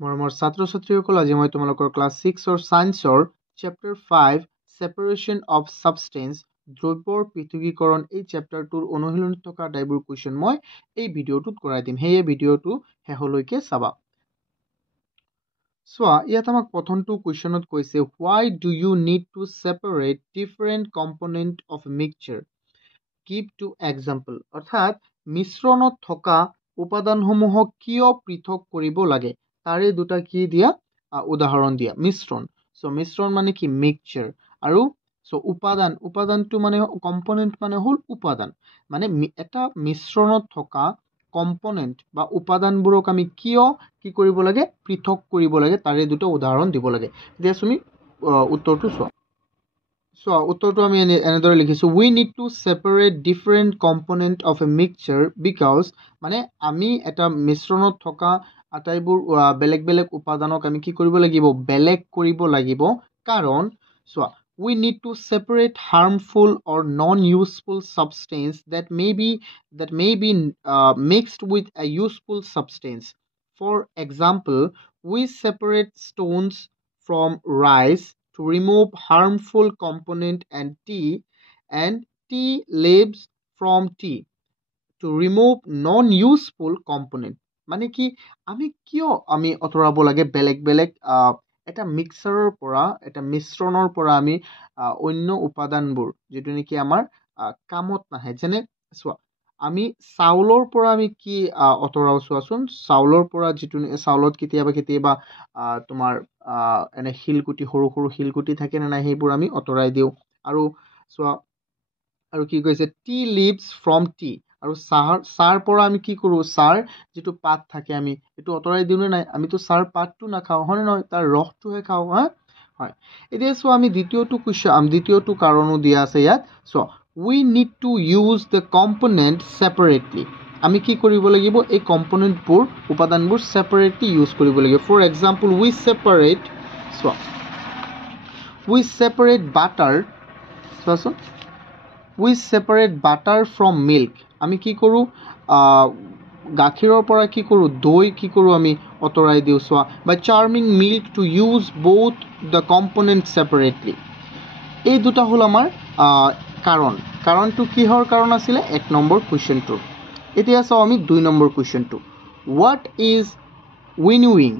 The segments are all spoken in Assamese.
মৰমৰ ছাত্ৰ ছাত্ৰীসকল, আজি মই তোমালোকৰ ক্লাছ 6 সায়েন্সৰ চেপ্টাৰ 5 সেপাৰেশন অফ সাবষ্টেন্স দ্ৰব্যৰ পৃথকীকৰণ এই চেপ্টাৰটোৰ অনুশীলনত থকা আটাইবোৰ কুৱেশ্যন মই এই ভিডিঅ'টোত কৰাই দিম। সেয়ে ভিডিঅ'টো শেষলৈকে চাবা। চোৱা, ইয়াত আমাক প্ৰথমটো কুৱেশ্যনত কৈছে why do you need to separate different component of a mixture? Give to example. অৰ্থাৎ মিশ্ৰণত থকা উপাদানসমূহক কিয় পৃথক কৰিব লাগে তাৰে দুটা কি দিয়া উদাহৰণ দিয়া। মিশ্ৰণ, মিশ্ৰণ মানে কি মিক্সচাৰ, আৰু উপাদানটো মানে কম্পনেন্ট মানে হ'ল উপাদান, মানে এটা মিশ্ৰণত থকা কম্পনেন্ট বা উপাদানবোৰক আমি কিয় কি কৰিব লাগে পৃথক কৰিব লাগে তাৰে দুটা উদাহৰণ দিব লাগে। এতিয়া তুমি উত্তৰটো চোৱা। উত্তৰটো আমি এনেদৰে লিখিছো, we need to separate different component of a mixture because মানে আমি এটা মিশ্ৰণত থকা আটাইবোৰ বেলেগ বেলেগ উপাদানক আমি কি কৰিব লাগিব বেলেগ কৰিব লাগিব, কাৰণ চোৱা, we need to separate harmful or non-useful substance that may be mixed with a useful substance. For example, we separate stones from rice to remove harmful component and tea leaves from tea to remove non-useful component. মানে কি আমি কিয় আমি অতৰাব লাগে বেলেগ বেলেগ এটা মিক্সাৰৰ পৰা এটা মিশ্ৰণৰ পৰা আমি অন্য উপাদানবোৰ যেটো নেকি আমাৰ কামত নাহে। যেনে চোৱা, আমি চাউলৰ পৰা আমি কি অতৰাও চোৱাচোন, চাউলৰ পৰা যেটো চাউলত কেতিয়াবা তোমাৰ এনে শিলগুটি সৰু সৰু শিলগুটি থাকে নে নাই সেইবোৰ আমি অতৰাই দিওঁ। আৰু চোৱা, আৰু কি কৈছে টি লিভছ ফ্ৰম টি, আৰু চাহৰ পৰা আমি কি কৰোঁ, চাহৰ যেটো পাত থাকে আমি এইটো অতৰাই দিওঁ নে নাই, আমিতো চাহৰ পাতটো নাখাওঁ, হয় নে নহয়, তাৰ ৰসটোহে খাওঁ। হয়। এতিয়া চোৱা, আমি দ্বিতীয়টো কাৰণো দিয়া আছে ইয়াত। চোৱা, we need to use the component separately. আমি কি কৰিব লাগিব এই কম্পনেন্টবোৰ উপাদানবোৰ সেপাৰেটলি ইউজ কৰিব লাগিব। For example, we separate butter, চোৱাচোন, we separate butter from milk. আমি কি কৰোঁ গাখীৰৰ পৰা কি কৰোঁ দৈ কি কৰোঁ আমি অতৰাই দিওঁ। চোৱা, by charming milk to use both the components separately. এই দুটা হ'ল আমাৰ কাৰণটো কিহৰ কাৰণ আছিলে 1 নম্বৰ কুৱেশ্যনটো। এতিয়া চাওঁ আমি 2 number কুৱেশ্যনটো, what is winnowing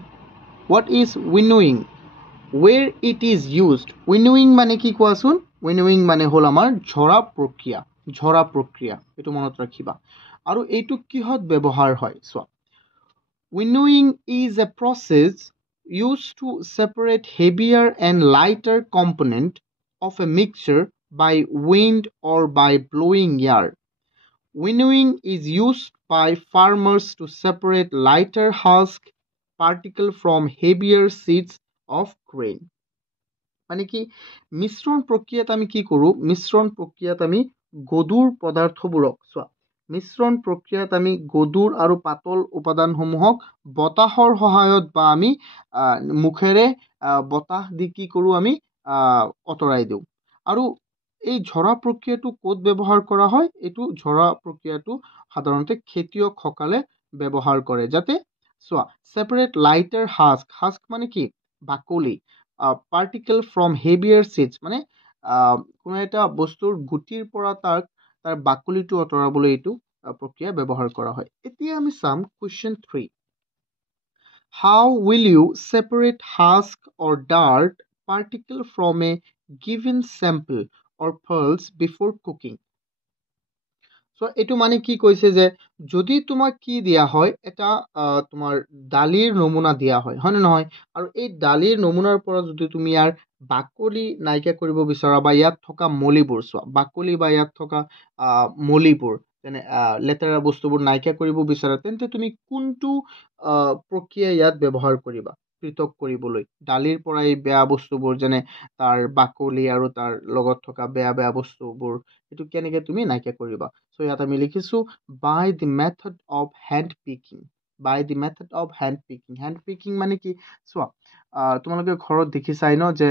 where it is used? winnowing মানে কি কোৱাচোন, winnowing মানে হ'ল আমাৰ ঝৰা প্ৰক্ৰিয়া, এইটো মনত ৰাখিবা। আৰু এইটো কিহত ব্যৱহাৰ হয় চোৱা, winnowing is a process used to separate heavier and lighter component of a mixture by wind or by blowing air. Winnowing is used by farmers to separate lighter husk particle from heavier seeds of grain. মানে কি মিশ্ৰণ প্ৰক্ৰিয়াত আমি কি কৰোঁ, মিশ্ৰণ প্ৰক্ৰিয়াত আমি গধুৰ পদাৰ্থবোৰক আমি গধুৰ আৰু পাতল উপাদানসমূহক বতাহৰ সহায়ত বা আমি মুখেৰে বতাহ দি কি কৰোঁ আমি অতৰাই দিওঁ। আৰু এই ঝৰা প্ৰক্ৰিয়াটো ক'ত ব্যৱহাৰ কৰা হয়, এইটো ঝৰা প্ৰক্ৰিয়াটো সাধাৰণতে খেতিয়কসকলে ব্যৱহাৰ কৰে, যাতে চোৱা, সেপাৰেট লাইটাৰ হাস্ক মানে কি বাকলি, পাৰ্টিকেল ফ্ৰম হেভিয়াৰ চিডছ মানে কোনো এটা বস্তুৰ গুটিৰ পৰা তাৰ বাকলিটো অতৰাবলৈ এইটো প্ৰক্ৰিয়া ব্যৱহাৰ কৰা হয়। এতিয়া আমি চাম question 3, how will you separate husk or dirt particle from a given sample or pulse before cooking? এইটো মানে কি কৈছে যে যদি তোমাক কি দিয়া হয় এটা তোমাৰ দালিৰ নমুনা দিয়া হয় নে নহয়, আৰু এই দালিৰ নমুনাৰ পৰা যদি তুমি ইয়াৰ বাকলি নাইকিয়া কৰিব বিচৰা বা ইয়াত থকা মলিবোৰ, চোৱা, বাকলি বা ইয়াত থকা মলিবোৰ যেনে লেতেৰা বস্তুবোৰ নাইকিয়া কৰিব বিচাৰা, তেন্তে তুমি কোনটো প্ৰক্ৰিয়া ইয়াত ব্যৱহাৰ কৰিবা পৃথক কৰিবলৈ দালিৰ পৰা এই বেয়া বস্তুবোৰ যেনে তাৰ বাকলি আৰু তাৰ লগত থকা বেয়া বস্তুবোৰ, এইটো কেনেকৈ তুমি নাইকিয়া কৰিবা। চ' ইয়াত আমি লিখিছো by the method of hand picking. hand picking মানে কি চোৱা, তোমালোকে ঘৰত দেখিছাই ন যে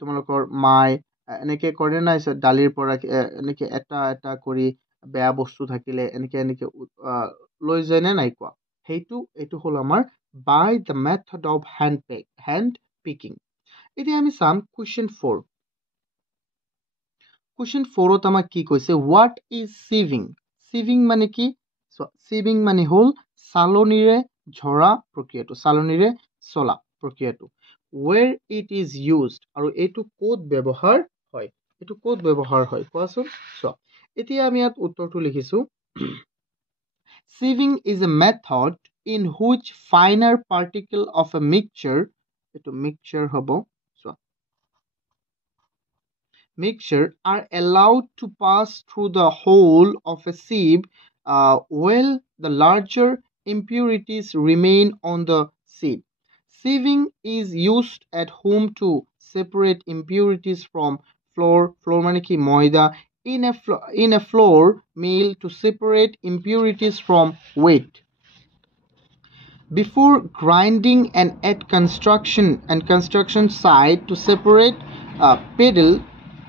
তোমালোকৰ মায়ে এনেকে কৰে নাই, দালিৰ পৰা এনেকে এটা কৰি বেয়া বস্তু থাকিলে এনেকে লৈ যায় নে নাই কোৱা, এইটো হ'ল আমাৰ by the method of hand picking. এতিয়া আমি চাম question 4. question 4ত আমাক কি কৈছে, what is sieving? sieving মানে কি? sieving মানে হল চালনিৰে ঝৰা প্ৰক্ৰিয়াটো, চালনিৰে চলা প্ৰক্ৰিয়াটো। where it is used, আৰু এইটো ক'ত ব্যৱহাৰ হয়, এইটো ক'ত ব্যৱহাৰ হয় কোৱাচোন। এতিয়া আমি ইয়াত উত্তৰটো লিখিছো, sieving is a method in which finer particle of a mixture, এইটো mixture হ'ব, mixture are allowed to pass through the hole of a sieve while the larger impurities remain on the sieve. Sieving is used at home to separate impurities from flour মানে কি ময়দা, in a flour mill to separate impurities from wheat. Before grinding and at construction site to separate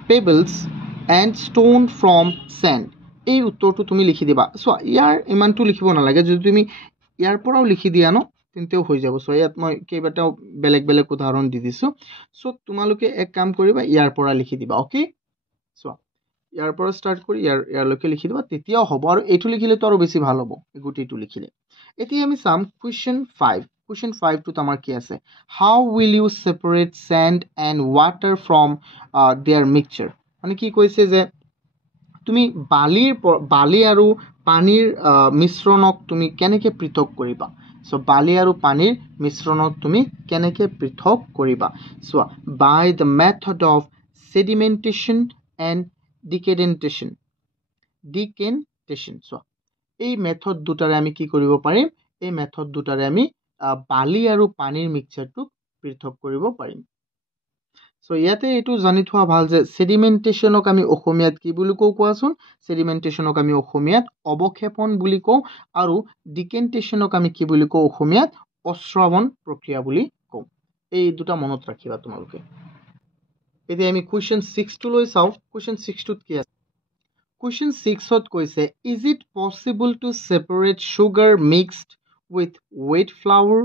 pebbles and stone from sand. এই উত্তৰটো তুমি লিখি দিবা। ইয়াৰ ইমানটো লিখিব নালাগে, যদি তুমি ইয়াৰ পৰাও লিখি দিয়া ন তেন্তেও হৈ যাব। ইয়াত মই কেইবাটাও বেলেগ বেলেগ উদাহৰণ দি দিছো। তোমালোকে এক কাম কৰিবা, ইয়াৰ পৰা লিখি দিবা। অ'কে, ইয়াৰ পৰা ষ্টাৰ্ট কৰি ইয়াৰলৈকে লিখি দিবা, তেতিয়াও হ'ব। আৰু এইটো লিখিলেতো আৰু বেছি ভাল হ'ব, গোটেইটো লিখিলে। এতিয়া আমি চাম question 5. question 5টোত আমাৰ কি আছে, how will you separate sand and water from their mixture? মানে কি কৈছে যে তুমি বালি আৰু পানীৰ মিশ্ৰণক তুমি কেনেকৈ পৃথক কৰিবা। বালি আৰু পানীৰ মিশ্ৰণক তুমি কেনেকৈ পৃথক কৰিবা। by the method of sedimentation and decantation. এই মেথড দুটাৰে আমি কি কৰিব পাৰিম, এই মেথড দুটাৰে আমি বালি আৰু পানীৰ মিক্সচাৰটোক পৃথক কৰিব পাৰিম। ইয়াতে এইটো জানি থোৱা ভাল যে সেডিমেন্টেশনক আমি অসমীয়াত কি বুলি কওঁ কোৱাচোন। সেডিমেন্টেশনক আমি অসমীয়াত অৱক্ষেপন বুলি কওঁ, আৰু ডিকেন্টেশনক আমি কি বুলি কওঁ অসমীয়াত অশ্ৰৱণ প্ৰক্ৰিয়া বুলি কওঁ। এই দুটা মনত ৰাখিবা তোমালোকে। এতিয়া আমি question 6টো লৈ চাওঁ। question 6টোত কি আছে, question 6ত কৈছে, is it possible to separate sugar mixed with wheat flour?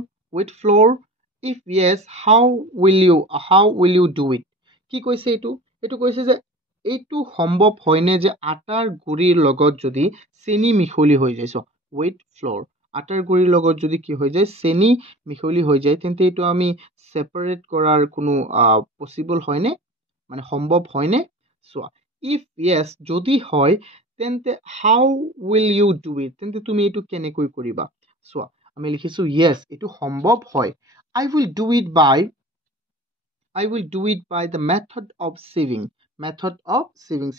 If yes, how will you do it? কি কৈছে এইটো কৈছে যে এইটো সম্ভৱ হয়নে যে আটাৰ গুড়িৰ লগত যদি চেনি মিহলি হৈ যায়, wheat flour, আটাৰ গুড়িৰ লগত যদি কি হৈ যায় চেনি মিহলি হৈ যায়, তেন্তে এইটো আমি সেপাৰেট কৰাৰ কোনো পসিবল হয়নে, মানে সম্ভৱ হয়নে। if yes, যদি হয় তেন্তে how will you do it, তেন্তে তুমি এইটো কেনেকৈ কৰিবা। আমি লিখিছো yes, এইটো সম্ভৱ হয়। I will do it by the method of sieving.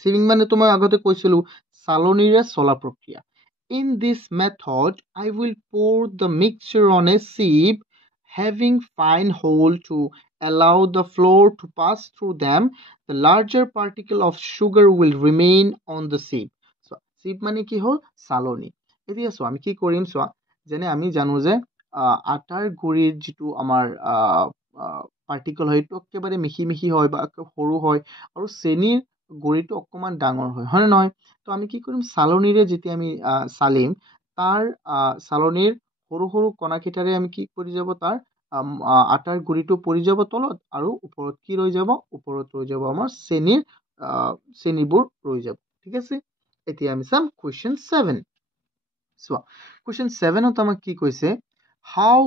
sieving মানে তো মই আগতে কৈছিলো চালনিৰে চলা প্ৰক্ৰিয়া। In this method, I will pour the mixture on a sieve having fine hole to allow the flour to pass through them. The larger particle of sugar will remain on the sieve. sieve মানে কি হল চালনি। এতিয়া আমি কি কৰিম, যেনে আমি জানো যে আটাৰ গুড়িৰ যিটো আমাৰ পাৰ্টিকল হয় সেইটো একেবাৰে মিহি হয় বা সৰু হয়, আৰু চেনিৰ গুড়িটো অকণমান ডাঙৰ হয়, হয়নে নহয়। তো আমি কি কৰিম, চালনিৰে যেতিয়া আমি চালিম, তাৰ চালনিৰ সৰু সৰু কণাকেইটাৰে আমি কি কৰি যাব, তাৰ আটাৰ গুড়িটো পৰি যাব তলত, আৰু ওপৰত কি ৰৈ যাব, ওপৰত ৰৈ যাব আমাৰ চেনিবোৰ ৰৈ যাব। ঠিক আছে, এতিয়া আমি চাম question 7. question 7ত আমাক কি কৈছে, how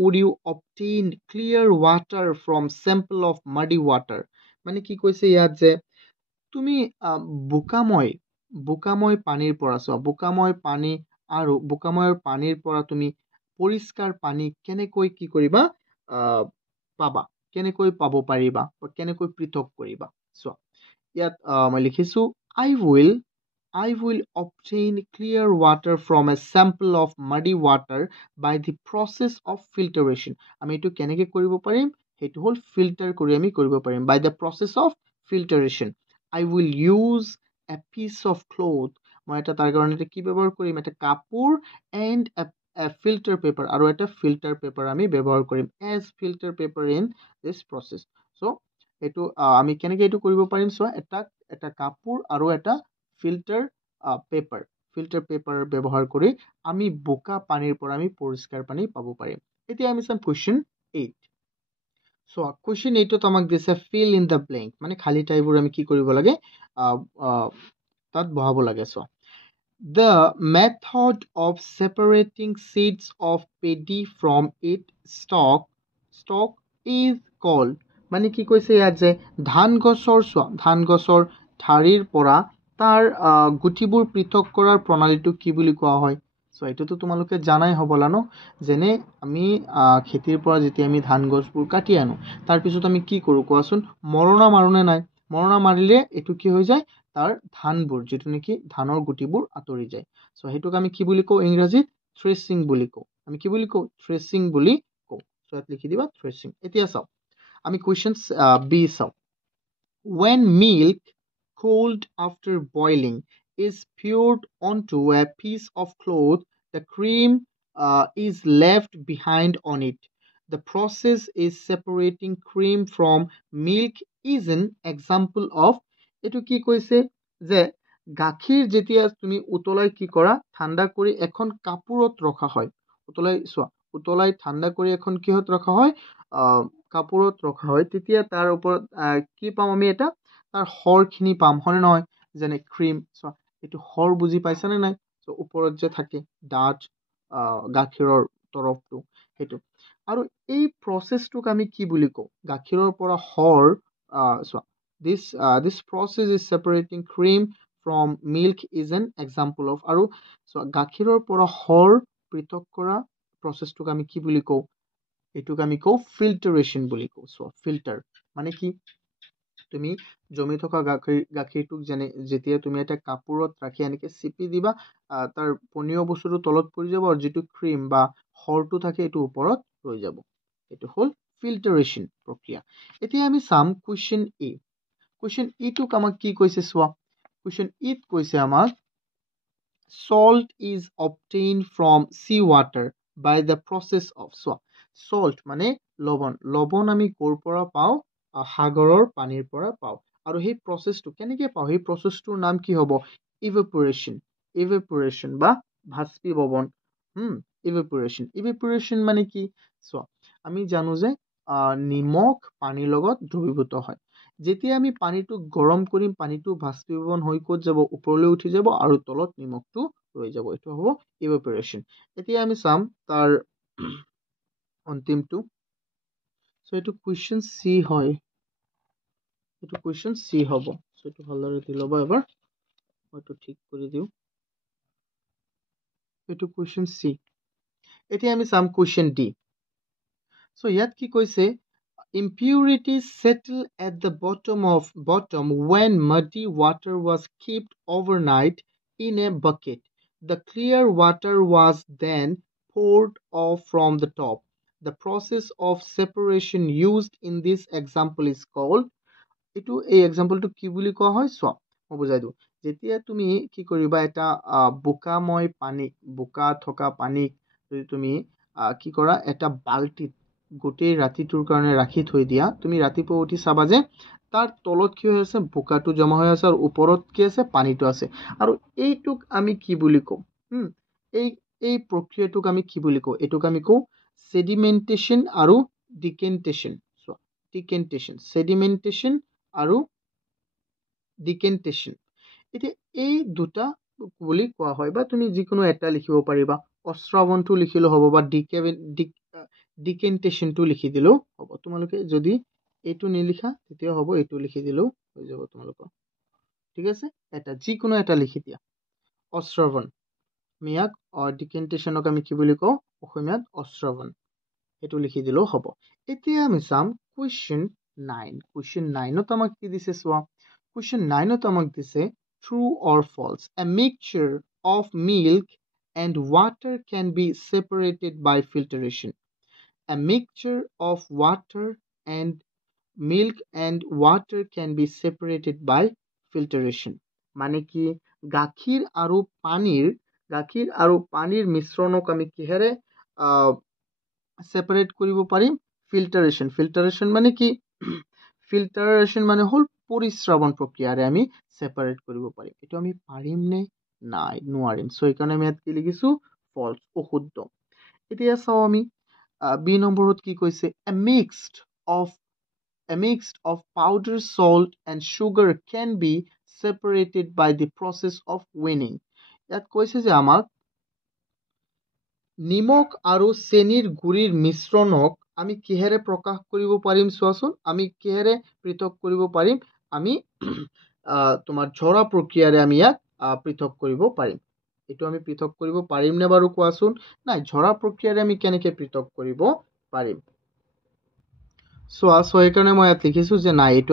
would you obtain clear water from sample of muddy water? মানে কি কৈছে ইয়াত যে তুমি বোকাময় পানীৰ পৰা বোকাময়ৰ পানীৰ পৰা তুমি পৰিষ্কাৰ পানী কেনেকৈ কি কৰিবা, কেনেকৈ পাব পাৰিবা, কেনেকৈ পৃথক কৰিবা। ইয়াত মই লিখিছো I will obtain clear water from a sample of muddy water by the process of filtration. আমি এইটো কেনেকৈ কৰিব পাৰিম, সেইটো হল ফিল্টাৰ কৰি আমি কৰিব পাৰিম, by the process of filtration. I will use a piece of cloth. মই এটা তাৰ কাৰণে কি ব্যৱহাৰ কৰিম, এটা কাপোৰ and a filter paper, আৰু এটা filter paper আমি ব্যৱহাৰ কৰিম as filter paper in this process. এইটো আমি কেনেকৈ এইটো কৰিব পাৰিম, এটা কাপোৰ আৰু এটা filter paper ফিল্টাৰ পেপাৰ ব্যৱহাৰ কৰি আমি বোকা পানীৰ পৰা আমি পৰিষ্কাৰ পানী পাব পাৰিম। এতিয়া আমি চাম কুৱেশ্যন 8। So question 8 আমাক দিছে fill in the blank, মানে খালি ঠাইবোৰ আমি কি কৰিব লাগে, তাত বহাব লাগে। So the method of separating seeds of paddy from its stalk is called, মানে কি কৈছে ইয়াত যে ধান গছৰ ঠাৰিৰ পৰা তাৰ গুটিবোৰ পৃথক কৰাৰ প্ৰণালীটো কি বুলি কোৱা হয়। সো এইটোতো তোমালোকে জানাই হ'বলা ন, যেনে আমি খেতিৰ পৰা যেতিয়া আমি ধান গছবোৰ কাটি আনো তাৰপিছত আমি কি কৰোঁ কোৱাচোন, মৰণা মাৰোনে নাই, মৰণা মাৰিলে এইটো কি হৈ যায়, তাৰ ধানবোৰ যিটো নেকি ধানৰ গুটিবোৰ আঁতৰি যায়। সো সেইটোক আমি কি বুলি কওঁ ইংৰাজীত, থ্ৰেচিং বুলি কওঁ। আমি কি বুলি কওঁ, থ্ৰেচিং বুলি কওঁ। সো ইয়াত লিখি দিবা থ্ৰেচিং। এতিয়া চাওঁ আমি কুৱেশ্যন বি চাওঁ। When milk cooled after boiling is poured onto a piece of cloth, the cream is left behind on it. The process is separating cream from milk is an example of, এটো কি কৈছে যে গাখীৰ যেতিয়া তুমি উতলাই কি কৰা, ঠাণ্ডা কৰি এখন কাপোৰত ৰখা হয়, উতলাই ঠাণ্ডা কৰি এখন কিহত ৰখা হয়, কাপোৰত ৰখা হয়, তেতিয়া তাৰ ওপৰত কি পাম আমি, এটা তাৰ হৰখিনি পাম, হয়নে নহয়, যেনে ক্ৰীম। এইটো হৰ বুজি পাইছানে নাই, ওপৰত যে থাকে ডাঠ গাখীৰৰ তৰফটো সেইটো। আৰু এই প্ৰচেছটোক আমি কি বুলি কওঁ, গাখীৰৰ পৰা Har, this process is separating cream from milk is an example of, আৰু গাখীৰৰ পৰা হৰ পৃথক কৰা প্ৰচেছটোক আমি কি বুলি কওঁ, এইটোক আমি কওঁ ফিল্টাৰেশ্যন বুলি কওঁ। ফিল্টাৰ মানে কি, তুমি জমি থকা গাখীৰটোক যেতিয়া তুমি এটা কাপোৰত ৰাখি এনেকৈ চিপি দিবা, তাৰ পনীয় বস্তুটো তলত পৰি যাব আৰু যিটো ক্ৰীম বা হৰটো থাকে এইটো ওপৰত ৰৈ যাব। এইটো হ'ল ফিল্টাৰেশ্যন প্ৰক্ৰিয়া। এতিয়া আমি চাম কুৱেশ্যন এ। কুৱেশ্যন ইটোক আমাক কি কৈছে চোৱা, কুৱেশ্যন ইত কৈছে আমাক salt is obtained from sea water by the process of, salt মানে লৱণ আমি ক'ৰ পৰা পাওঁ, সাগৰৰ পানীৰ পৰা পাওঁ। আৰু সেই প্ৰচেছটো কেনেকৈ পাওঁ, সেই প্ৰচেছটোৰ নাম কি হ'ব, ইভেপোৰেশ্যন বা ভাস্পীভৱন। ইভেপোৰেশ্যন মানে কি, আমি জানো যে নিমখ পানীৰ লগত দ্ৰৱীভূত হয়, যেতিয়া আমি পানীটো গৰম কৰিম পানীটো ভাস্পীভৱন হৈ ক'ত যাব, ওপৰলৈ উঠি যাব আৰু তলত নিমখটো ৰৈ যাব, এইটো হ'ব ইভেপোৰেশ্যন। এতিয়া আমি চাম তাৰ অন্তিমটো। এইটো কুৱেশ্যন চি হয়, এইটো কুৱেশ্যন চি হ'ব। এইটো ভালদৰে দি ল'বা এবাৰ, হয়তো ঠিক কৰি দিওঁ, এইটো কুৱেশ্যন চি। এতিয়া আমি চাম কুৱেশ্যন ডি। ইয়াত কি কৈছে, impurities settle at the bottom when muddy water was kept overnight in a bucket. The clear water was then poured off from the top. The process of separation used in this example is called, এইটো এই এক্সাম্পলটো কি বুলি কোৱা হয়, মই বুজাই দিওঁ। যেতিয়া তুমি কি কৰিবা, এটা বোকা থকা পানীক যদি তুমি কি কৰা, এটা বাল্টিত গোটেই ৰাতিটোৰ কাৰণে ৰাখি থৈ দিয়া, তুমি ৰাতিপুৱা উঠি চাবা যে তাৰ তলত কি হৈ আছে, বোকাটো জমা হৈ আছে আৰু ওপৰত কি আছে, পানীটো আছে। আৰু এইটোক আমি কি বুলি কওঁ, এই প্ৰক্ৰিয়াটোক আমি কি বুলি কওঁ, এইটোক আমি কওঁ চেডিমেণ্টেশ্যন আৰু ডিকেণ্টেশ্যন। চেডিমেণ্টেশ্যন আৰু ডিকেণ্টেশ্যন, এতিয়া এই দুটা বুলি কোৱা হয়, বা তুমি যিকোনো এটা লিখিব পাৰিবা, অশ্ৰাৱণটো লিখিলেও হ'ব বা ডিকেণ্টেশ্যনটো লিখি দিলেও হ'ব। তোমালোকে যদি এইটো নিলিখা তেতিয়া হ'ব, এইটো লিখি দিলেও হৈ যাব তোমালোকৰ, ঠিক আছে, এটা যিকোনো এটা লিখি দিয়া। অশ্ৰাৱণ, আমি ইয়াক ডিকেণ্টেশ্যনক আমি কি বুলি কওঁ, অসমীয়াত অশ্ৰাৱণ, সেইটো লিখি দিলেও হ'ব। এতিয়া আমি চাম কুৱেশ্যন 9। কুৱেশ্যন 9ত আমাক কি দিছে চোৱা, কুৱেশ্যন 9ত আমাক দিছে true or false, a mixture of milk and water can be separated by filtration. A mixture of milk and water can be separated by filtration. মানে কি, গাখীৰ আৰু পানীৰ মিশ্ৰণক আমি কিহেৰে সেপাৰেট কৰিব পাৰিম, ফিল্টাৰেশ্যন মানে কি, ফিল্টাৰেশ্যন মানে হ'ল পৰিশ্ৰাৱণ প্ৰক্ৰিয়াৰে আমি সেপাৰেট কৰিব পাৰিম। এইটো আমি পাৰিম নে নাই নোৱাৰিম সো এইকাৰণে আমি ইয়াত কি লিখিছো ফলছ অশুদ্ধ এতিয়া চাও আমি বি নম্বৰত কি কৈছে a mix of powder salt and sugar can be separated by the process of winning ইয়াত কৈছে যে আমাক নিমখ আৰু চেনিৰ গুড়িৰ মিশ্ৰণক আমি কিহেৰে প্ৰকাশ কৰিব পাৰিম চোৱাচোন আমি কিহেৰে পৃথক কৰিব পাৰিম আমি তোমাৰ ঝৰা প্ৰক্ৰিয়াৰে আমি ইয়াক পৃথক কৰিব পাৰিম এটো আমি পৃথক কৰিব পাৰিম নে বাৰু কোৱাচোন নাই ঝৰা প্ৰক্ৰিয়াৰে আমি কেনেকৈ পৃথক কৰিব পাৰিম সো এইকাৰণে মই ইয়াত লিখিছো যে নাই এটো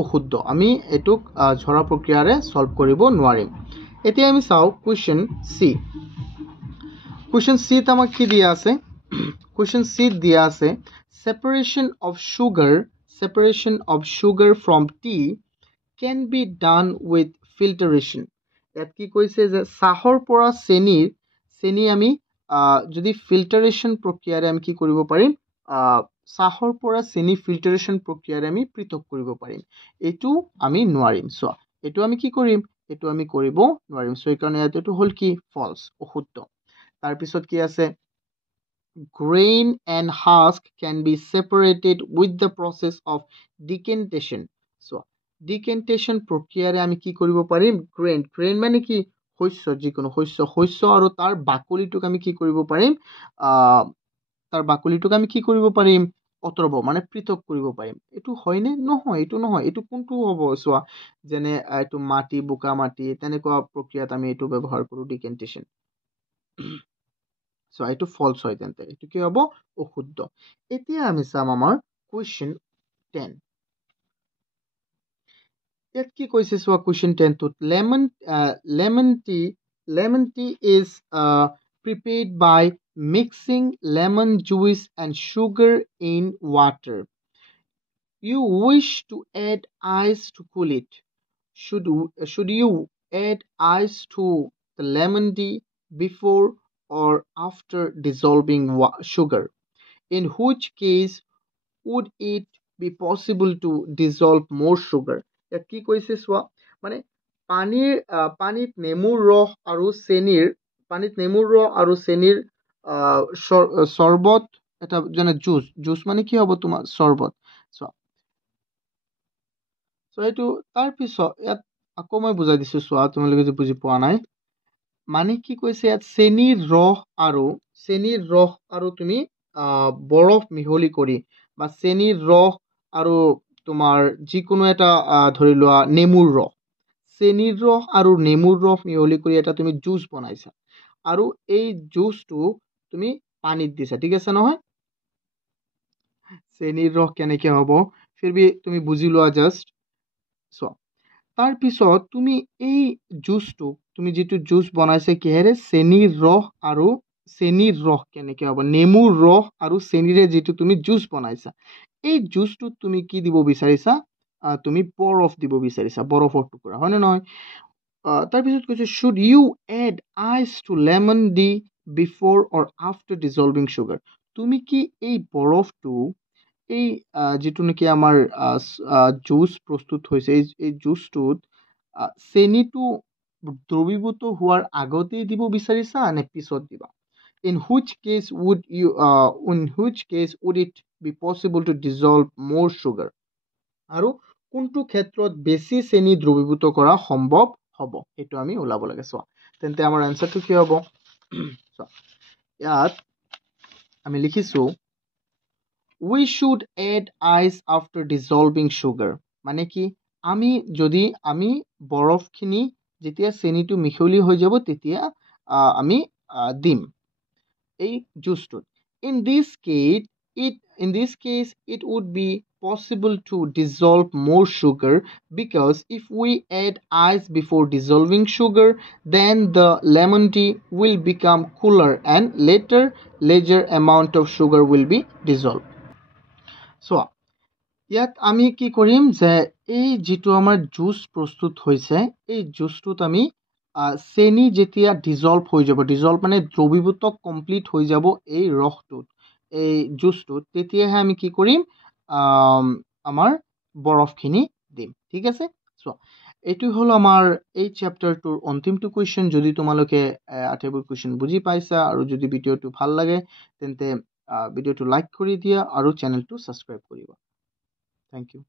অশুদ্ধ আমি এটোক ঝৰা প্ৰক্ৰিয়াৰে সলভ কৰিব নোৱাৰিম এতিয়া আমি চাও Question C আমাক কি দিয়া আছে Question C দিয়া আছে separation of sugar from tea can be done with filtration ইয়াত কি কৈছে যে চাহৰ পৰা চেনি আমি যদি ফিল্টাৰেশন প্ৰক্ৰিয়াৰে আমি কি কৰিব পাৰিম চাহৰ পৰা চেনি ফিল্টাৰেশন প্ৰক্ৰিয়াৰে আমি পৃথক কৰিব পাৰিম এটো আমি নোৱাৰিম সো এটো আমি কি কৰিম এটো আমি কৰিব নোৱাৰিম সো এইকাৰণে ইয়াত এটো হল কি ফলছ অশুদ্ধ তাৰ পিছত কি আছে grain and husk can be separated with the process of decantation so decantation প্ৰক্ৰিয়াৰে আমি কি কৰিব পাৰিম grain মানে কি শস্য যিকোনো শস্য আৰু তাৰ বাকলিটোক আমি কি কৰিব পাৰিম অতৰাব মানে পৃথক কৰিব পাৰিম এটো হয়নে নহয় এটো কোনটো হ'ব সোৱা যেনে এটো মাটি বোকা মাটি তেনেকুৱা প্ৰক্ৰিয়াত আমি এটো ব্যৱহাৰ কৰো decantation সো এটো ফলছ হয় তেন্তে এটো কি হ'ব অশুদ্ধ এতিয়া আমি চাম আমাৰ কোৱেশ্চন 10 ইয়াত কি কৈছে সোৱা কোৱেশ্চন 10 টোত lemon tea is prepared by mixing lemon juice and sugar in water you wish to add ice to cool it should you add ice to the lemon tea before or after dissolving sugar in which case would it be possible to dissolve more sugar ইয়াত কি কৈছে সোৱা মানে পানীত নেমুৰ ৰস আৰু চেনিৰ শৰবত এটা যেনে জুস মানে কি হ'ব তোমাৰ শৰবত সো এইটো তাৰ পিছত ইয়াত আকৌ মই বুজাই দিছো সোৱা তোমালোকে যে বুজি পোৱা নাই মানে কি কৈছে ইয়াত চেনিৰ ৰস আৰু তুমি বৰফ মিহলি কৰি বা চেনিৰ ৰস আৰু তোমাৰ যিকোনো এটা ধৰি লোৱা নেমুৰ ৰস চেনিৰ ৰস আৰু নেমুৰ ৰস মিহলি কৰি এটা তুমি জুস বনাইছা আৰু এই জুসটো তুমি পানীত দিছা ঠিক আছে নহয় চেনিৰ ৰস কেনেকৈ হ'ব ফিৰবি তুমি বুজি লোৱা জাস্ট সো তাৰ পিছত তুমি এই জুসটো তুমি যেটো জুস বনাইছে কিহেৰে চেনিৰ ৰস কেনেকৈ হ'ব নেমুৰ ৰস আৰু চেনিৰে যেটো তুমি জুস বনাইছা এই জুসটো তুমি কি দিব বিচাৰিছা তুমি বৰফ দিব বিচাৰিছা বৰফৰ টুকুৰা হয় নে নহয় তাৰ পিছত কৈছে should you add ice to lemon tea before or after dissolving sugar তুমি কি এই বৰফটো এই যেটো নেকি আমাৰ জুস প্ৰস্তুত হৈছে এই জুসটোত চেনিটো দ্ৰবীভূত হোৱাৰ আগতে দিব বিচাৰিছা নে পিছত দিবা in which case would it be possible to dissolve more sugar আৰু কোনটো ক্ষেত্ৰত বেছি চেনি দ্ৰবীভূত কৰা সম্ভৱ হ'ব এটো আমি ওলাব লাগে সোৱা তেন্তে আমাৰ আনসাৰটো কি হ'ব ইয়াত আমি লিখিছো we should add ice after dissolving sugar মানে কি আমি বৰফখিনি যেতিয়া চেনিটো মিহলি হৈ যাব তেতিয়া আমি দিম এই জুসটোত in this case it would be possible to dissolve more sugar because if we add ice before dissolving sugar then the lemon tea will become cooler and larger amount of sugar will be dissolved so ইয়াত আমি কি কৰিম যে এই যেটো আমাৰ জুস প্ৰস্তুত হৈছে এই জুসটোত আমি চেনি যেতিয়া ডিজলভ হৈ যাব ডিজলভ মানে দ্ৰবীভূত কমপ্লিট হৈ যাব এই ৰসটোত এই জুসটোত তেতিয়াহে আমি কি কৰিম আমাৰ বৰফখিনি দিম ঠিক আছে সো এইটো হ'ল আমাৰ এই চেপ্টাৰটোৰ অন্তিমটো কুৱেশ্যন। যদি তোমালোকে আটাইবোৰ কুৱেশ্যন বুজি পাইছা আৰু যদি ভিডিঅ'টো ভাল লাগে তেন্তে ভিডিঅ'টো লাইক কৰি দিয়া আৰু চেনেলটো ছাবস্ক্ৰাইব কৰিবা। Thank U.